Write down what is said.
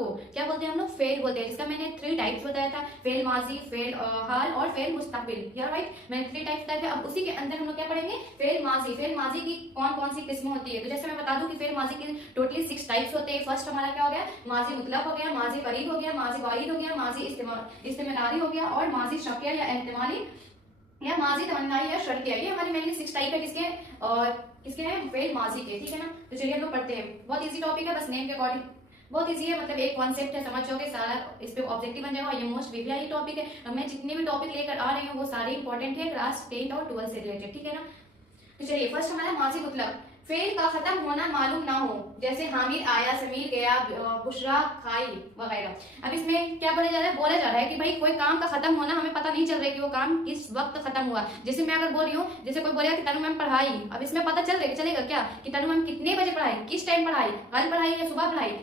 को क्या बोलते हैं हम लोग, फेल बोलते हैं, जिसका मैंने 3 टाइप्स बताया था, फेल माजी, फेल हाल और फेल मुस्तकबिल। या राइट, मैंने 3 टाइप्स बताए थे। अब उसी के अंदर हम लोग क्या पढ़ेंगे, फेल माजी। फेल माजी की कौन कौन सी किस्में होती है, तो जैसे मैं बता दूं कि फेल माजी की टोटली 6 टाइप्स होते हैं। फर्स्ट हमारा क्या हो गया, माजी मुतलक हो गया, माजी करीब हो गया, माजी वाहिद हो गया, माजी इस्तेमारी हो गया और माजी शकिया या एहतमाली या माजी तमन्नाई या शर्तिया। ये हमारी मेनली 6 टाइप है किसके, और किसके हैं, फेल माजी के। ठीक है ना, तो चलिए हम लोग पढ़ते हैं। बहुत इजी टॉपिक है, बस नेम के अकॉर्डिंग बहुत इजी है, मतलब एक कॉन्सेप्ट है, समझ जाओगे सारा, इस पे ऑब्जेक्टिव बन जाएगा। ये मोस्ट वीवीआई टॉपिक है, और मैं जितने भी टॉपिक लेकर आ रही हूँ वो सारे इंपॉर्टेंट है क्लास 10 और 12 से रिलेटेड। ठीक है ना, तो चलिए फर्स्ट हमारा माजी मुतलक, फेल का खत्म होना मालूम ना हो, जैसे हामिद आया, समीर गया, बुशरा खाई वगैरह। अब इसमें क्या बोला जा रहा है, बोला जा रहा है कि भाई कोई काम का खत्म होना हमें पता नहीं चल रहा है कि वो काम किस वक्त खत्म हुआ। जैसे मैं अगर बोल रही हूँ, जैसे कोई बोलेगा कि तनु मैम पढ़ाई, अब इसमें पता चलेगा क्या कि तनु मैम कितने बजे पढ़ाई, किस टाइम पढ़ाई, कल पढ़ाई या सुबह पढ़ाई,